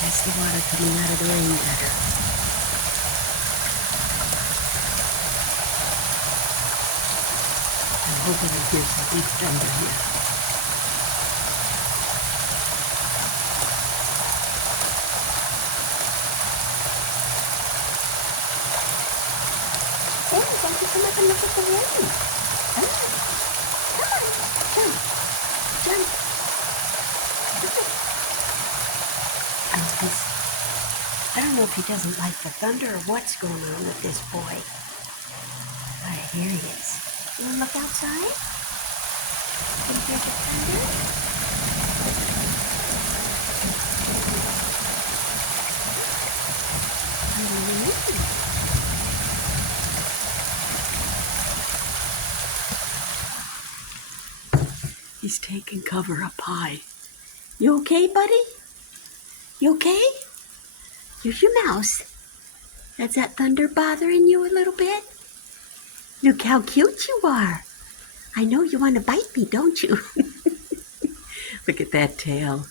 That's the water coming out of the rain gutter. I'm hoping to hear some big thunder here. Sammy, why don't you come up and look at the rain? Come on. Come on. Jump. Jump. I don't know if he doesn't like the thunder or what's going on with this boy. But here he is. You want to look outside? Can you hear the thunder? He's taking cover up high. You okay, buddy? You okay? Here's your mouse. Is that thunder bothering you a little bit? Look how cute you are. I know you want to bite me, don't you? Look at that tail.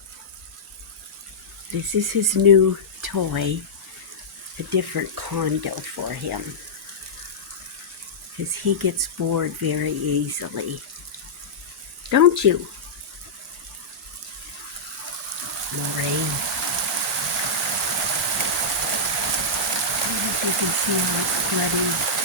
This is his new toy, a different condo for him, because he gets bored very easily. Don't you? More rain. I don't know if you can see how it's flooding.